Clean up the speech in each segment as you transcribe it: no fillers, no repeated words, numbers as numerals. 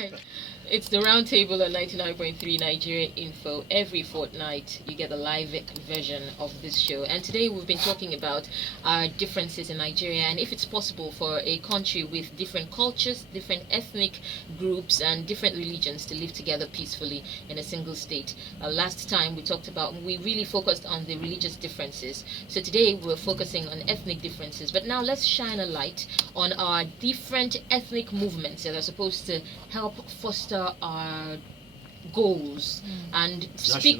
right. It's the Roundtable on 99.3 Nigeria Info. Every fortnight, you get a live version of this show. And today we've been talking about our differences in Nigeria and if it's possible for a country with different cultures, different ethnic groups, and different religions to live together peacefully in a single state. Last time we really focused on the religious differences. So today we're focusing on ethnic differences. But now let's shine a light on our different ethnic movements that are supposed to help foster our goals and speak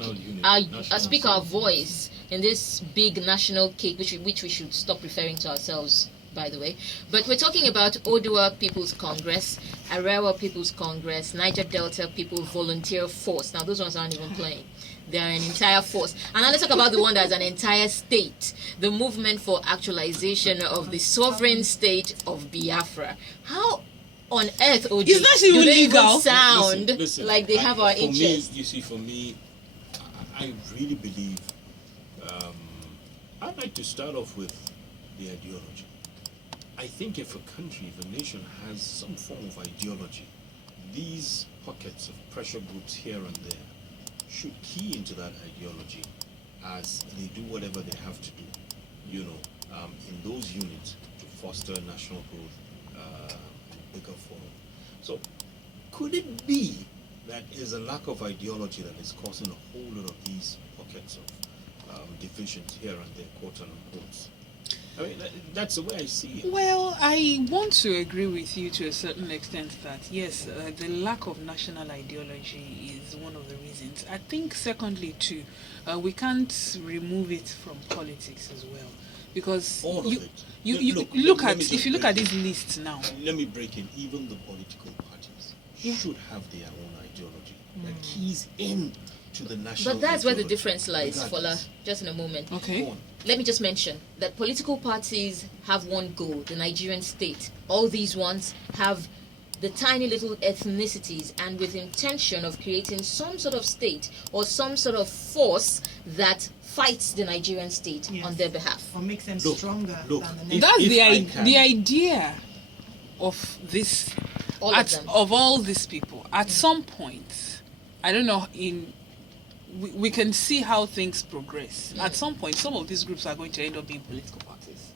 our voice in this big national cake, which we should stop referring to ourselves, by the way. But we're talking about Odua People's Congress, Arewa People's Congress, Niger Delta People Volunteer Force. Now those ones aren't even playing. They are an entire force. And now let's talk about the one that's an entire state, the Movement for Actualization of the Sovereign State of Biafra. How on earth, OG, is that even legal? Sound listen, like they have our interest? For me, I really believe. I'd like to start off with the ideology. I think if a country, if a nation has some form of ideology, these pockets of pressure groups here and there should key into that ideology as they do whatever they have to do, in those units to foster national growth. Bigger form. So, could it be that is a lack of ideology that is causing a whole lot of these pockets of divisions here and there, quote unquote? I mean, that's the way I see it. Well, I want to agree with you to a certain extent that yes, the lack of national ideology is one of the reasons. I think, secondly, too, we can't remove it from politics as well. Because if you look at these lists now, let me break in. Even the political parties should have their own ideology that keys in to the national. But that's where the difference lies, Fola. Just in a moment. Okay. Let me just mention that political parties have one goal: the Nigerian state. All these ones have the tiny little ethnicities and with intention of creating some sort of state or some sort of force that fights the Nigerian state on their behalf. Or makes them stronger than the next. That's the idea of this, of all these people. At some point, I don't know, we can see how things progress. At some point, some of these groups are going to end up being political parties.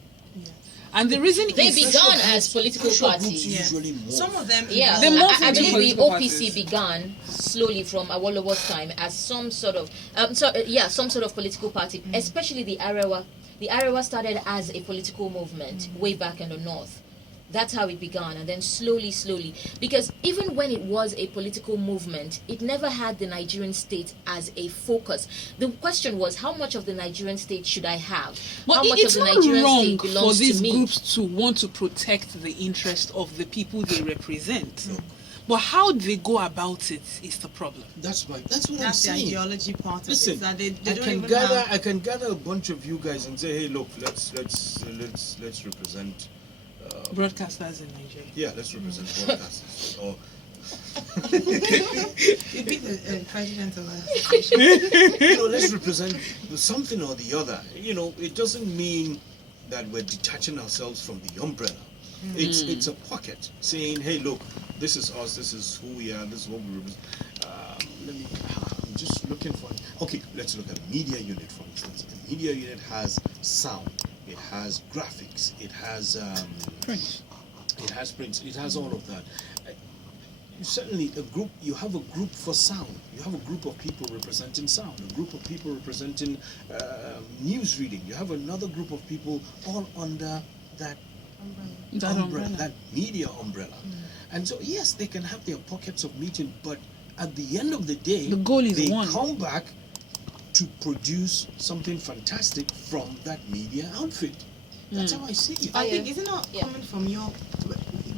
And the reason they began as political parties. Usually more. Some of them, I believe the OPC began slowly from Awolowo's time as some sort of political party, especially the Arewa. The Arewa started as a political movement way back in the north. That's how it began, and then slowly, because even when it was a political movement, it never had the Nigerian state as a focus. The question was, how much of the Nigerian state should I have? But how much of the Nigerian state belongs to me? It's not wrong for these groups to want to protect the interest of the people they represent. But how they go about it is the problem. That's what I'm saying. That's the ideology part of Listen, it. That they I can gather a bunch of you guys and say, hey, look, let's represent. Broadcasters in Nigeria. Yeah, let's represent broadcasters. Or you beat the president of us. Let's represent something or the other. It doesn't mean that we're detaching ourselves from the umbrella. It's a pocket saying, hey, look, this is us, this is who we are, this is what we represent. I'm just looking for it. Okay, let's look at the media unit, for instance. The media unit has sound. It has graphics. It has print. It has prints. It has all of that. Certainly, you have a group for sound. You have a group of people representing sound. A group of people representing news reading. You have another group of people all under that umbrella, that media umbrella. And so, yes, they can have their pockets of meeting, but at the end of the day, the goal is they one. Come back to produce something fantastic from that media outfit. That's how I see it. I think, isn't it coming from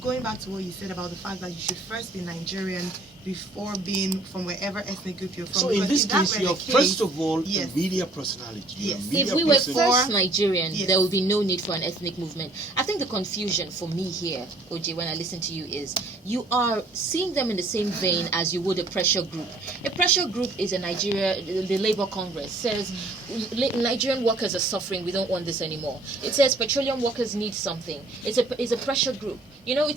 going back to what you said about the fact that you should first be Nigerian before being from wherever ethnic group you're from? So in this case, you're first of all a media personality. Yes. If we were first Nigerian, there would be no need for an ethnic movement. I think the confusion for me here, OJ, when I listen to you is you are seeing them in the same vein as you would a pressure group. A pressure group is a the Labour Congress says Nigerian workers are suffering, we don't want this anymore. It says petroleum workers need something. It's a pressure group.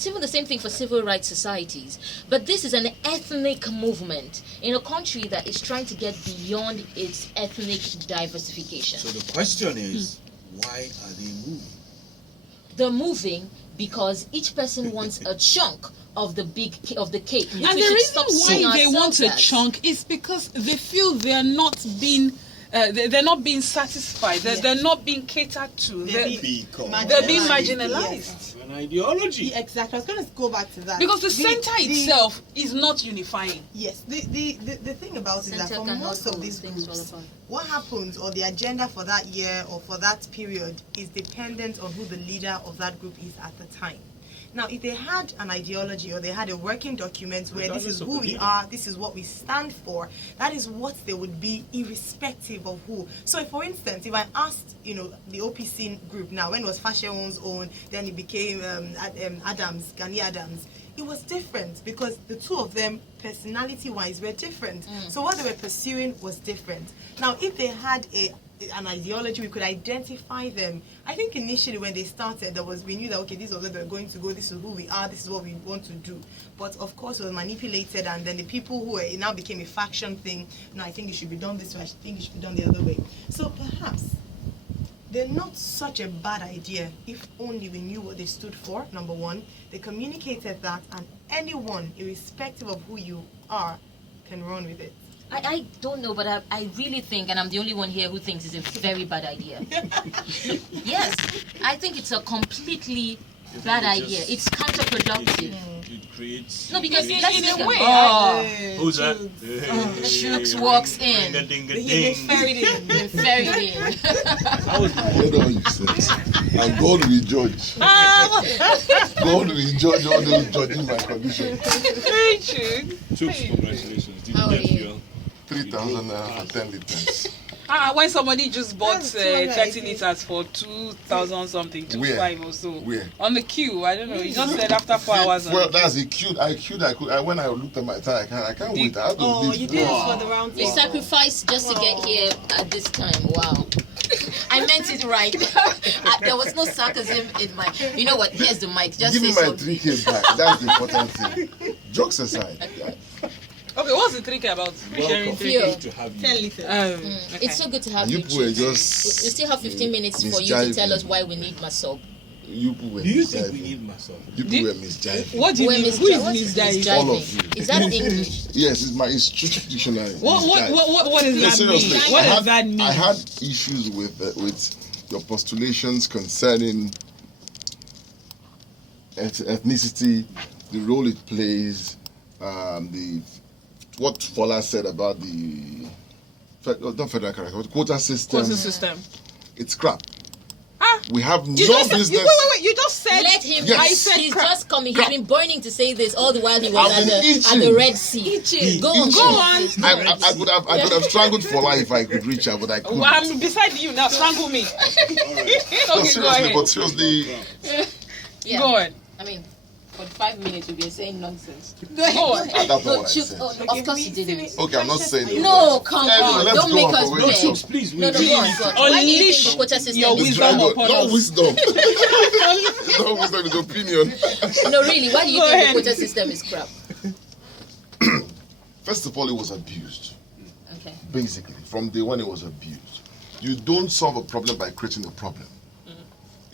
it's even the same thing for civil rights societies. But this is an ethnic movement in a country that is trying to get beyond its ethnic diversification. So the question is, why are they moving? They're moving because each person wants a chunk of the cake. And which we the should reason stop seeing why they want ourselves a as. chunk is because they feel they're not being satisfied. They're not being catered to. They're being marginalized. An ideology. Yeah, exactly. I was going to go back to that. Because the center itself is not unifying. Yes, the thing about it is that Center for cannot most of hold these things groups, all apart. what happens or the agenda for that year or for that period is dependent on who the leader of that group is at the time. Now, if they had an ideology or they had a working document where this is who we are, this is what we stand for, that is what they would be irrespective of who. So, for instance, if I asked, the OPC group now, when it was Fashion's own, then it became Gani Adams, it was different because the two of them, personality-wise, were different. So what they were pursuing was different. Now, if they had an ideology, we could identify them. I think initially when they started, we knew that, okay, this is where they're going to go, this is who we are, this is what we want to do. But of course it was manipulated, and then the people who it now became a faction thing. No, I think it should be done this way, I think it should be done the other way. So perhaps they're not such a bad idea if only we knew what they stood for, number one. They communicated that, and anyone, irrespective of who you are, can run with it. I don't know, but I really think, and I'm the only one here who thinks it's a very bad idea. Yes, I think it's a completely bad idea. It's counterproductive. It creates. No, because In let's a think way, about Who's that? Chuks walks in. They ferried in. They ferried in. Hold on, you said. And God will judge. God will judge all those judging my condition. Very true. Chuks, congratulations. Did How you are get you? your 3,000 naira for 10 liters. When somebody just bought That's 30 liters for 2,000 something, 2,500 or so. Where? On the queue, I don't know. You just said after 4 hours. Well, that's it. When I looked at my time, I can't wait. I have to leave. You did it for the round We table. sacrificed just to get here at this time. Wow. I meant it right. There was no sarcasm in my. You know what? Here's the mic. Just Give say me my something. 3K back. That's the important thing. Jokes aside. Okay, what's the trick about sharing welcome. 3K? Feel. To have you. 10 liters. Okay. It's so good to have You you. people were Chuks. just. We still have 15 minutes for you to tell us why we need MASSOB. You people were Do you think we misjiving. need MASSOB? You people were misjiving. What do you We're mean? Who is misjiving? All of you. Is that English? Yes, it's Church dictionary. What does No, that seriously, mean? What does that mean? I had issues with your postulations concerning ethnicity, the role it plays, what Fola said about the not federal character, but quota system. What's the system? It's crap. Ah, We have no you just, business. wait. You just said. Let him. Yes. I said He's crap. just coming. He's Crap. been burning to say this all the while he was I've been at itching. the Red Sea. Go on. Itching. Go on. I could have strangled Fola if I could reach her, but I couldn't. Well, I'm beside you now. Strangle me. No, Okay, go seriously, ahead. but seriously, Yeah. Go on. I mean, for 5 minutes we've been saying nonsense. Go on. that's not No, what I Chuks, said. of course you didn't. Okay, I'm not saying it. No, come Anyway, on. let's Don't go make on, us but beg. wait, Chuks, please. No, go on. Go on. Why do you think Unleash the quota system your is wisdom crap? upon Not us. wisdom. It's not wisdom, it's opinion. No, really. Why do you Go think ahead. the quota system is crap? First of all, it was abused. Okay. Basically, from day one, it was abused. You don't solve a problem by creating a problem.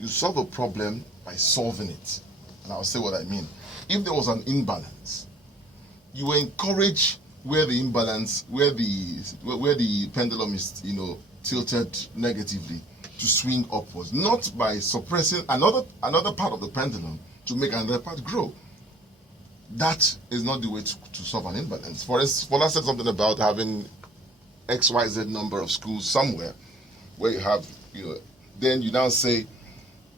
You solve a problem by solving it. And I'll say what I mean. If there was an imbalance, you encourage where the imbalance, where the pendulum is, tilted negatively, to swing upwards, not by suppressing another part of the pendulum to make another part grow. That is not the way to solve an imbalance. Fola said something about having XYZ number of schools somewhere where you have, then you now say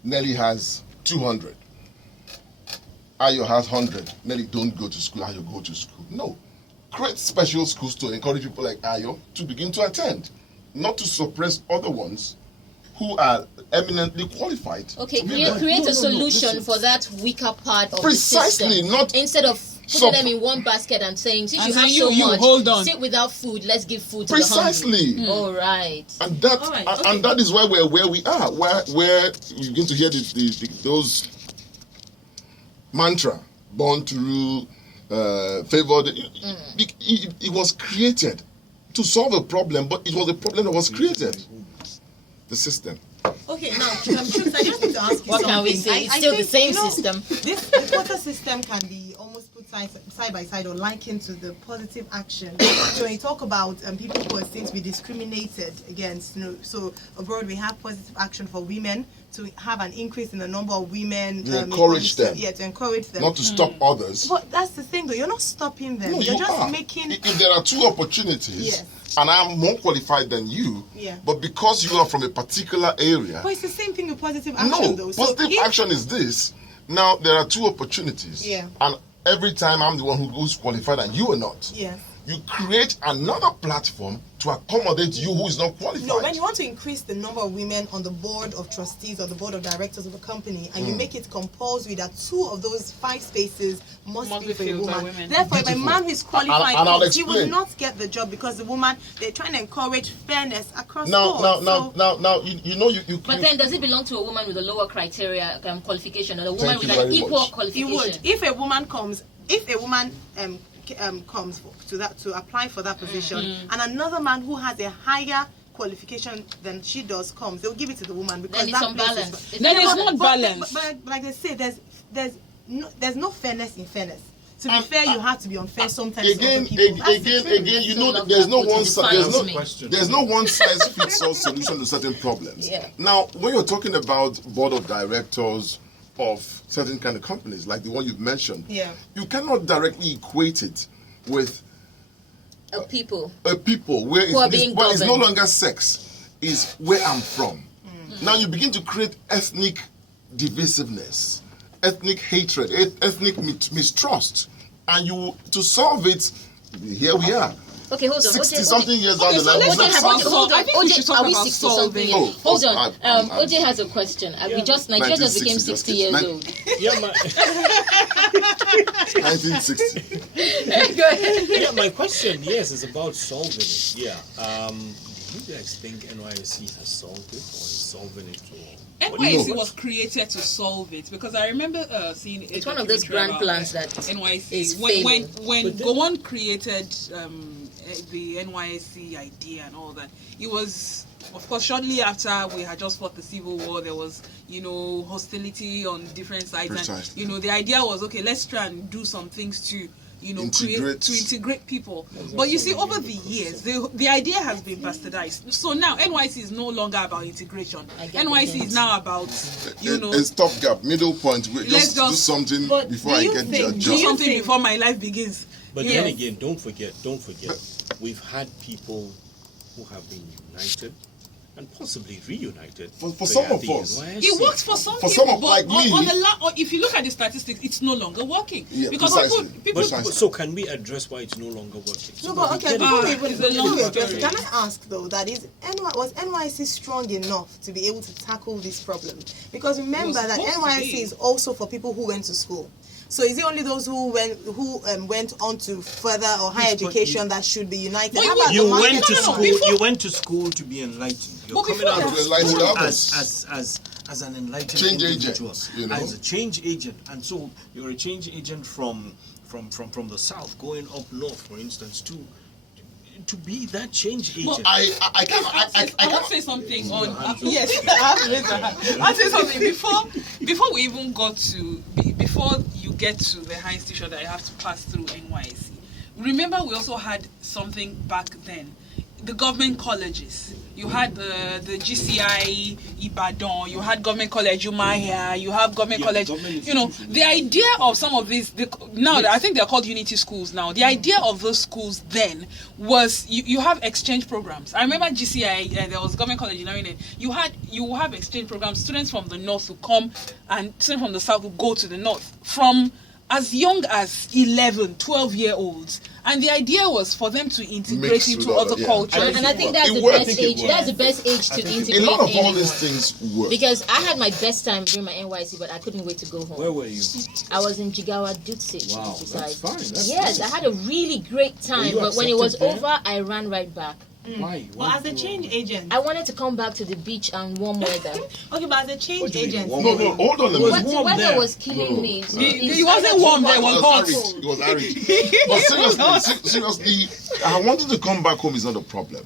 Nelly has 200. Ayo has 100. Nelly don't go to school, Ayo go to school. No. Create special schools to encourage people like Ayo to begin to attend, not to suppress other ones who are eminently qualified. Okay, to be there. create No, a solution listen. for that weaker part of Precisely, the system. not Instead of putting them in one basket and saying, since you have so much, hold on. sit without food, let's give food to Precisely. the hungry. All right. And that All right, okay. and that is why we're where we are, where you begin to hear those mantra, born to rule, favored. It was created to solve a problem, but it was a problem that was created. The system. Okay, now, Chuks, I just need to ask you What something. can we say? It's I still the think, same you know, system. The quota system can be almost put side by side or likened to the positive action. So when you talk about people who are seen to be discriminated against, so abroad we have positive action for women to have an increase in the number of women. To encourage them. Yeah, to encourage them. Not to stop others. But that's the thing, though. You're not stopping them. No, You're you just are. making. If there are two opportunities, Yes. and I am more qualified than you, but because you are from a particular area. But it's the same thing with positive action, No, though. positive action is this. Now, there are two opportunities. And every time I'm the one who's qualified and you are not. You create another platform to accommodate you who is not qualified. No, when you want to increase the number of women on the board of trustees or the board of directors of a company, and you make it compulsory that 2 of those 5 spaces must be for a woman. Therefore, if a man who is qualified, he will not get the job because the woman, they're trying to encourage fairness across board. Now, you know, you. But then, does it belong to a woman with a lower criteria qualification, or a woman with an equal qualification? It would. If a woman comes to apply for that position, and another man who has a higher qualification than she does comes, they'll give it to the woman because then it's that unbalanced. Then it's not balanced. But like they say, there's no fairness in fairness. To be fair, you have to be unfair sometimes. Again, you know that there's no one size. There's no one size fits all solution to certain problems. Now, when you're talking about board of directors of certain kind of companies, like the one you've mentioned, you cannot directly equate it with a people where it's no longer sex, is where I'm from. Now you begin to create ethnic divisiveness, ethnic hatred, ethnic mistrust, and to solve it, here we are. Okay, hold on. 60-something years down the line. Are we 60-something? Hold on. OJ has a question. Nigeria just became 60 years old. 1960. Go ahead. Yeah, my question, is about solving it. Do you guys think NYSC has solved it or is solving it? NYSC was created to solve it because I remember seeing it's one of those grand plans that NYSC is when Gowon created the NYSC idea and all that. It was, of course, shortly after we had just fought the civil war. There was, hostility on different sides. Precisely. And the idea was, okay, let's try and do some things to integrate people. But you see, over the years, the idea has been bastardized. So now NYC is no longer about integration. NYC is now about, a stopgap, middle point. Just do something before I get the job. Do something before my life begins. But then again, don't forget, we've had people who have been united and possibly reunited. For some of us. It works for some people. For some of like me. If you look at the statistics, it's no longer working. Because people So can we address why it's no longer working? No, but okay, before we address it, can I ask though, was NYC strong enough to be able to tackle this problem? Because remember that NYC is also for people who went to school. So is it only those who went on to further or higher education that should be united? You went to school to be enlightened. You're coming out of school as an enlightened change individual, agent, as a change agent, and so you're a change agent from the south going up north, for instance, to be that change agent. I can't say something yes, I'll say something before we even got to before you get to the high institution that you have to pass through NYSC. Remember, we also had something back then. The government colleges. You had the GCI Ibadan, you had government college Umahia, you have government college. The idea of some of these, I think they're called unity schools now. The idea of those schools then was you have exchange programs. I remember GCI, there was government college in Arewa. You have exchange programs. Students from the north would come and students from the south would go to the north from as young as 11, 12-year-olds. And the idea was for them to integrate into other cultures. And I think that's the best age. That's the best age to integrate. A lot of all these things work. Because I had my best time during my NYC, but I couldn't wait to go home. Where were you? I was in Jigawa Dutse. Wow, that's fine. Yes, I had a really great time. But when it was over, I ran right back. Why? Well, as a change agent. I wanted to come back to the beach and warm weather. Okay, but as a change What do you mean, agent. warm No, no, hold on a was minute. The warm weather there. was killing me. So It wasn't warm there, it was hot. It was arid. But seriously, I wanted to come back home is not a problem.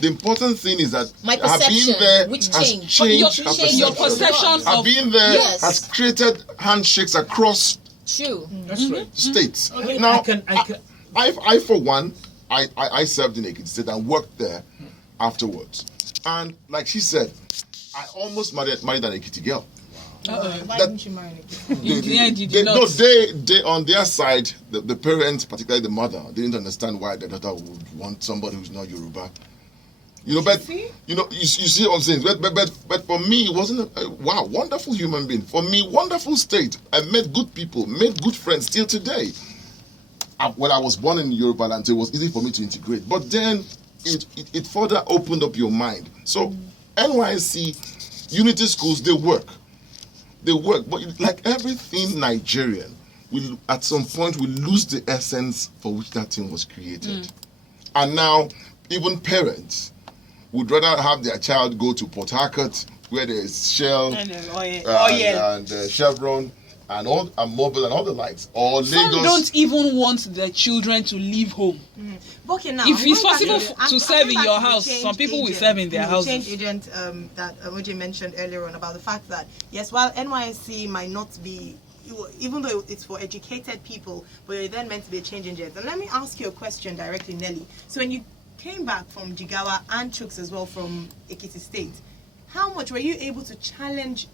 The important thing is that My I've perception, been there which has changed. changed Your, her your perception. perception I've of been there Yes. has created handshakes across True. That's right. states. Okay, Now, I can. I for one, I served in Ekiti State and worked there afterwards. And like she said, I almost married an Ekiti girl. Why didn't you marry an in the end you did not. No, they on their side, the parents, particularly the mother, didn't understand why the daughter would want somebody who's not Yoruba. You know, but you see what I'm saying. But for me, it wasn't wow, wonderful human being. For me, wonderful state. I met good people, made good friends still today. When I was born in Yoruba land, it was easy for me to integrate. But then it further opened up your mind. So NYSC, unity schools, they work. But like everything Nigerian, at some point we lose the essence for which that thing was created. And now, even parents would rather have their child go to Port Harcourt, where there is Shell and Chevron and all and Mobil and all the lights, or Some Lagos. don't even want their children to leave home. Okay, now, If I'm it's going back possible I'm to serve going in back your to the house, change some people will agent, serve in their the houses. change agent that OJ mentioned earlier on about the fact that, yes, while NYSC might not be, even though it's for educated people, but you're then meant to be a change agent. And let me ask you a question directly, Nelly. So when you came back from Jigawa and Chuks as well from Ekiti State, how much were you able to challenge,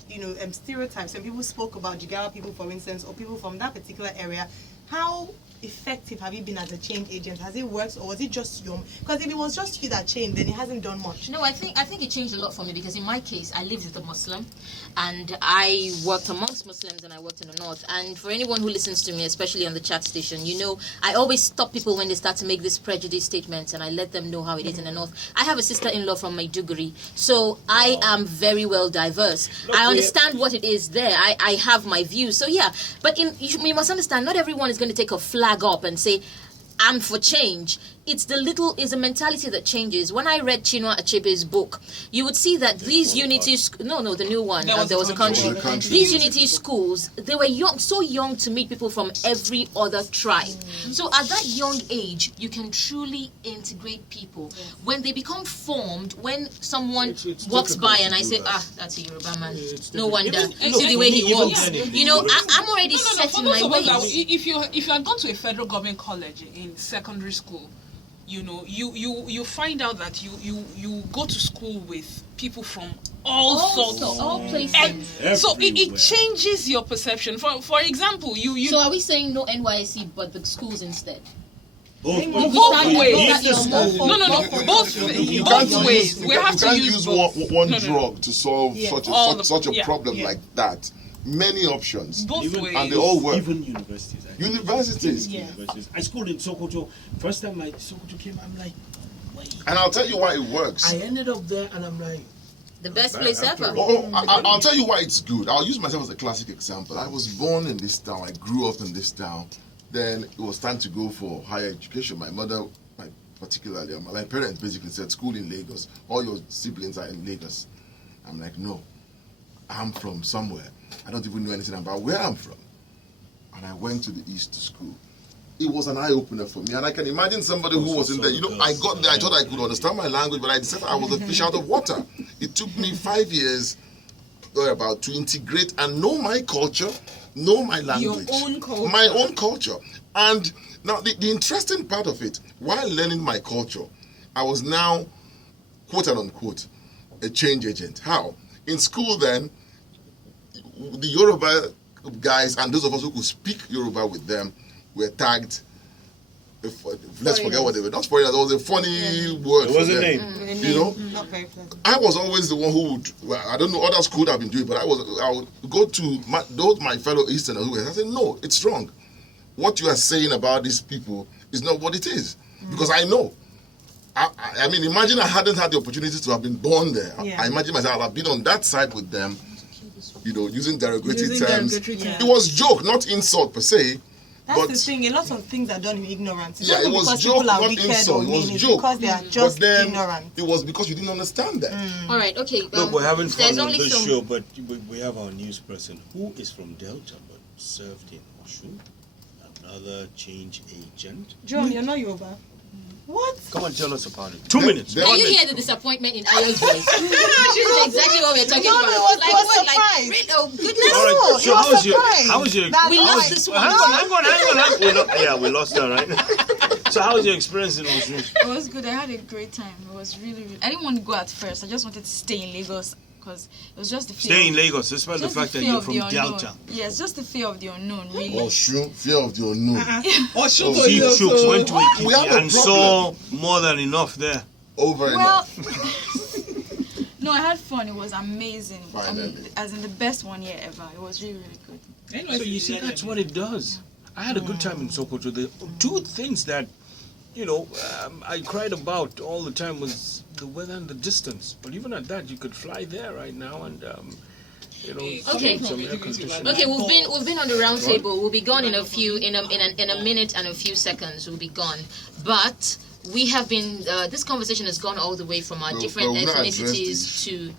stereotypes? When people spoke about Jigawa people, for instance, or people from that particular area, how effective have you been as a change agent? Has it worked, or was it just you? Because if it was just you that changed, then it hasn't done much. No, I think it changed a lot for me, because in my case, I lived with a Muslim, and I worked amongst Muslims, and I worked in the north. And for anyone who listens to me, especially on the chat station, I always stop people when they start to make these prejudice statements, and I let them know how it is in the north. I have a sister-in-law from Maiduguri, so I am very well diverse. I understand what it is there. I have my views. So yeah, but you must understand, not everyone is going to take a flag up and say, I'm for change. It's a mentality that changes. When I read Chinua Achebe's book, you would see that these unity the new one, there was a country. These unity schools, they were so young to meet people from every other tribe. So at that young age, you can truly integrate people. When they become formed, when someone walks by and I say, that's a Yoruba man, no wonder. See the way he walks. I'm already set in my ways. If you had gone to a federal government college in secondary school, you find out that you go to school with people from all places. And so it changes your perception. For example, you. So are we saying no NYSC but the schools instead? Both ways. Both ways. We have to use one drug to solve such a problem like that. Many options. Both ways. And they all work. Even universities. Universities. I schooled in Sokoto. First time Sokoto came, I'm like, wait. And I'll tell you why it works. I ended up there and I'm like, the best place ever. I'll tell you why it's good. I'll use myself as a classic example. I was born in this town. I grew up in this town. Then it was time to go for higher education. My mother, particularly, my parents basically said, school in Lagos. All your siblings are in Lagos. I'm like, no. I'm from somewhere. I don't even know anything about where I'm from. And I went to the East to school. It was an eye-opener for me. And I can imagine somebody who was in there. I got there, I thought I could understand my language, but I decided I was a fish out of water. It took me 5 years to integrate and know my culture, know my language. Your own culture. My own culture. And now the interesting part of it, while learning my culture, I was now, quote unquote, a change agent. How? In school then, the Yoruba guys and those of us who could speak Yoruba with them were tagged. Let's forget what they were. Not foreigners. There was a funny word. It was for a them. name. Not very pleasant. I was always the one who would. Well, I don't know. Others could have been doing, but I would go to my fellow Easterners who were. I said, no, it's wrong. What you are saying about these people is not what it is, because I know. I mean, imagine I hadn't had the opportunity to have been born there. Yeah. I imagine myself I've been on that side with them, using derogatory terms. Yeah. It was joke, not insult per se. That's But the thing. A lot of things are done in ignorance. It's yeah, not it was because joke, people are not wicked insult. or It was mean. It's joke. because they are just But then ignorant. it was because you didn't understand that. All right, okay. Look, we're having there's fun on only this some- show, but we have our news person who is from Delta but served in Oshu, another change agent. John, you're not Yoruba. What? Come on, tell us about it. 2 minutes. Then- Can you hear the disappointment in Ayo's voice? This is exactly what we're talking No, about. it was- Like, it was what? Like, surprise. really? Oh, goodness. All right. No, So it was how was your? surprise. How was your? That- We how lost was- this one. Hang on. We lost her, right? So how was your experience in Oshu? It was good. I had a great time. It was really. I didn't want to go at first. I just wanted to stay in Lagos because it was just the fear. Stay in Lagos, despite the just fact that fear you're of from the unknown. Delta. Yes, just the fear of the unknown, really. Oh, sure, fear of the unknown. See, Chuks went to We have Ekiti a and saw more than enough there. Over and Well, enough. no, I had fun. It was amazing. Finally. As in the best 1 year ever. It was really, really good. So you see, that's what it does. I had a good time in Sokoto. The two things that, I cried about all the time was the weather and the distance. But even at that, you could fly there right now and, Okay. some air conditioning. Okay, we've been on the round table. We'll be gone in a minute and a few seconds. We'll be gone, but we have been. This conversation has gone all the way from our Well, different we'll not address ethnicities to.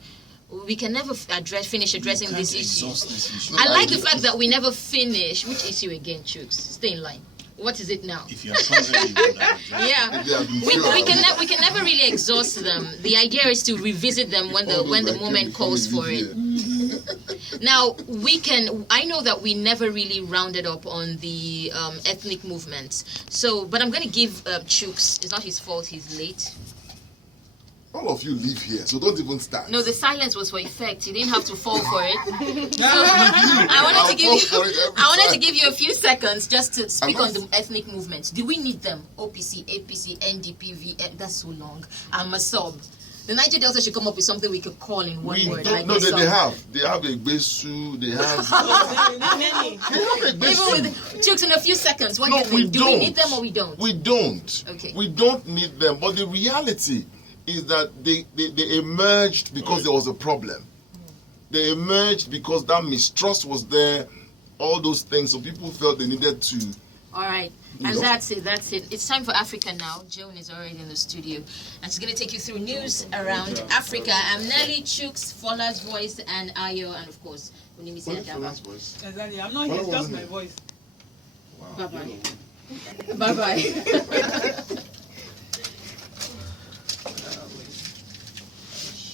We can never finish addressing this issue. Exhaust this issue. I like the fact that we never finish. Which issue again, Chuks? Stay in line. What is it now? If you're from you would have Yeah, If they have been we failed, can never really exhaust them. The idea is to revisit them when the moment calls for it. Now I know that we never really rounded up on the ethnic movements. So, but I'm going to give Chuks. It's not his fault. He's late. All of you live here, so don't even start. No, the silence was for effect. You didn't have to fall for it. I wanted to give you a few seconds just to speak on the ethnic movements. Do we need them? OPC, APC, NDPVF. That's so long. And MASSOB. The Niger Delta should come up with something we could call in one We word. don't Like know that MASSOB. they have a besu, they have Many. a Even besu. with Chuks in a few seconds, what No, do you think? we Do we don't. need them or we don't? We don't. Okay. We don't need them. But the reality is that they emerged because there was a problem. They emerged because that mistrust was there, all those things. So people felt they needed to. All right. And that's it. It's time for Africa now. Joan is already in the studio. And she's going to take you through news around Africa. I'm Nelly, Chuks, Fola's voice, and Ayo, and of course, Onimisi Adaba. Exactly. I'm not here, it's just my voice. Bye-bye. Bye-bye.